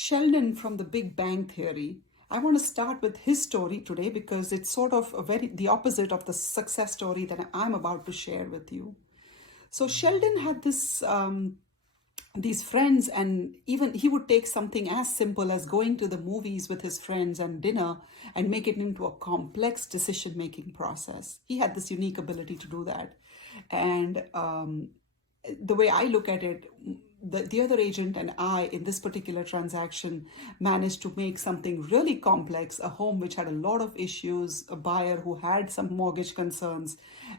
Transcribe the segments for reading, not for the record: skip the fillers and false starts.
Sheldon from the Big Bang Theory. I want to start with his story today because it's sort of the opposite of the success story that I'm about to share with you. So Sheldon had these friends, and even he would take something as simple as going to the movies with his friends and dinner and make it into a complex decision-making process. He had this unique ability to do that. And the way I look at it, the other agent and I in this particular transaction managed to make something really complex, a home which had a lot of issues, a buyer who had some mortgage concerns,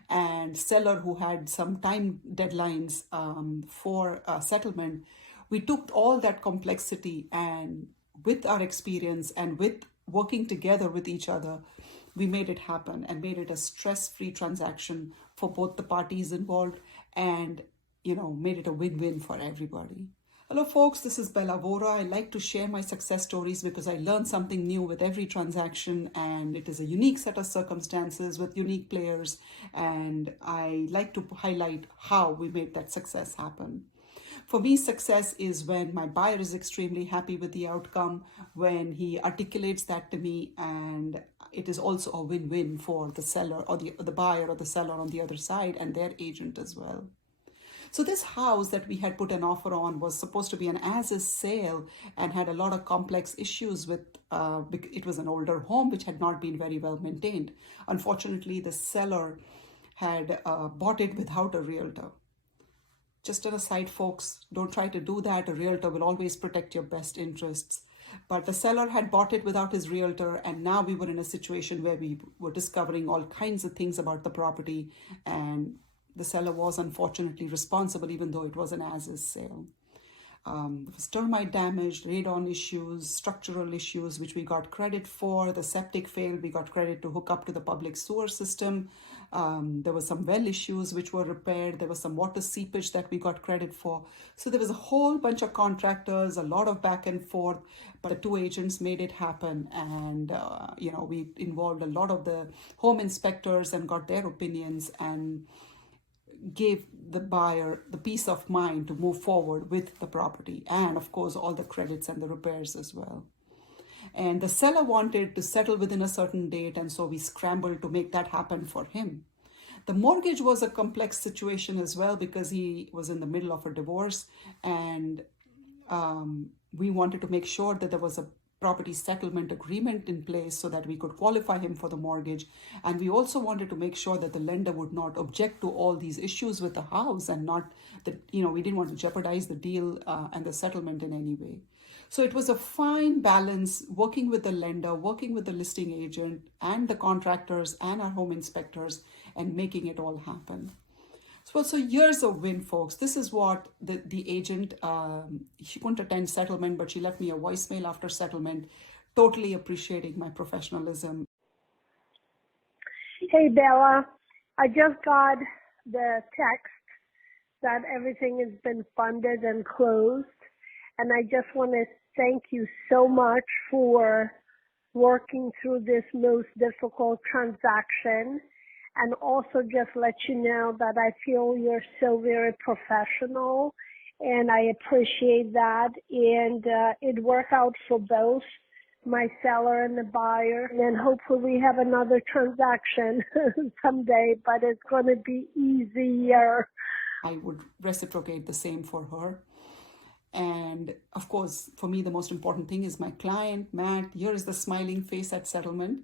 and seller who had some time deadlines for settlement. We took all that complexity, and with our experience and with working together with each other, we made it happen and made it a stress-free transaction for both the parties involved, and made it a win-win for everybody. Hello folks, this is Bella Vora. I like to share my success stories because I learn something new with every transaction, and it is a unique set of circumstances with unique players, and I like to highlight how we made that success happen. For me, success is when my buyer is extremely happy with the outcome, when he articulates that to me, and it is also a win-win for the seller or the buyer or the seller on the other side and their agent as well. So this house that we had put an offer on was supposed to be an as-is sale and had a lot of complex issues with, it was an older home which had not been very well maintained. Unfortunately, the seller had bought it without a realtor. Just an aside, folks, don't try to do that. A realtor will always protect your best interests. But the seller had bought it without his realtor, and now we were in a situation where we were discovering all kinds of things about the property, and the seller was unfortunately responsible, even though it was an as-is sale. There was termite damage, radon issues, structural issues, which we got credit for. The septic failed. We got credit to hook up to the public sewer system. There were some well issues which were repaired. There was some water seepage that we got credit for. So there was a whole bunch of contractors, a lot of back and forth, but the two agents made it happen. And, we involved a lot of the home inspectors and got their opinions and gave the buyer the peace of mind to move forward with the property, and of course all the credits and the repairs as well. And the seller wanted to settle within a certain date, and so we scrambled to make that happen for him. The mortgage was a complex situation as well because he was in the middle of a divorce, and we wanted to make sure that there was a property settlement agreement in place so that we could qualify him for the mortgage. And we also wanted to make sure that the lender would not object to all these issues with the house, and not that, we didn't want to jeopardize the deal and the settlement in any way. So it was a fine balance, working with the lender, working with the listing agent and the contractors and our home inspectors, and making it all happen. So years of win, folks. This is what the agent, she couldn't attend settlement, but she left me a voicemail after settlement, totally appreciating my professionalism. Hey, Bella. I just got the text that everything has been funded and closed, and I just want to thank you so much for working through this most difficult transaction. And also just let you know that I feel you're so very professional, and I appreciate that. And it worked out for both my seller and the buyer. And then hopefully we have another transaction someday, but it's going to be easier. I would reciprocate the same for her. And of course, for me, the most important thing is my client, Matt. Here is the smiling face at settlement.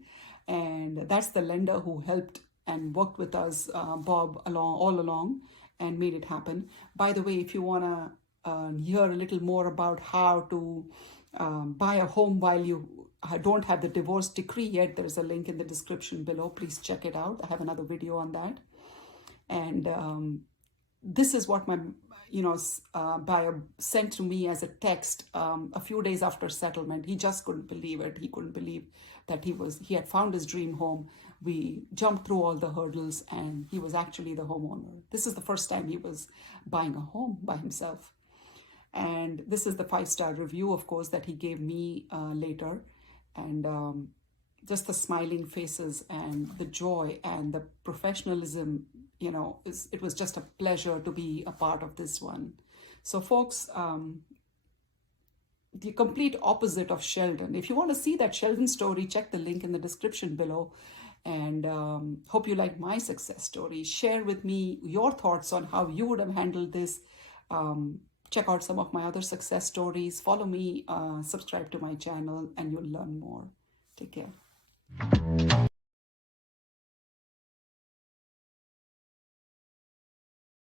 And that's the lender who helped and worked with us, Bob, all along, and made it happen. By the way, if you want to hear a little more about how to buy a home while you don't have the divorce decree yet, there's a link in the description below. Please check it out. I have another video on that. And this is what my buyer sent to me as a text a few days after settlement. He just couldn't believe it. He couldn't believe that he had found his dream home. We jumped through all the hurdles, and he was actually the homeowner. This is the first time he was buying a home by himself. And this is the 5-star review, of course, that he gave me later. And just the smiling faces and the joy and the professionalism, it was just a pleasure to be a part of this one. So folks, the complete opposite of Sheldon. If you want to see that Sheldon story, check the link in the description below. And hope you like my success story. Share with me your thoughts on how you would have handled this. Check out some of my other success stories. Follow me, subscribe to my channel, and you'll learn more. Take care.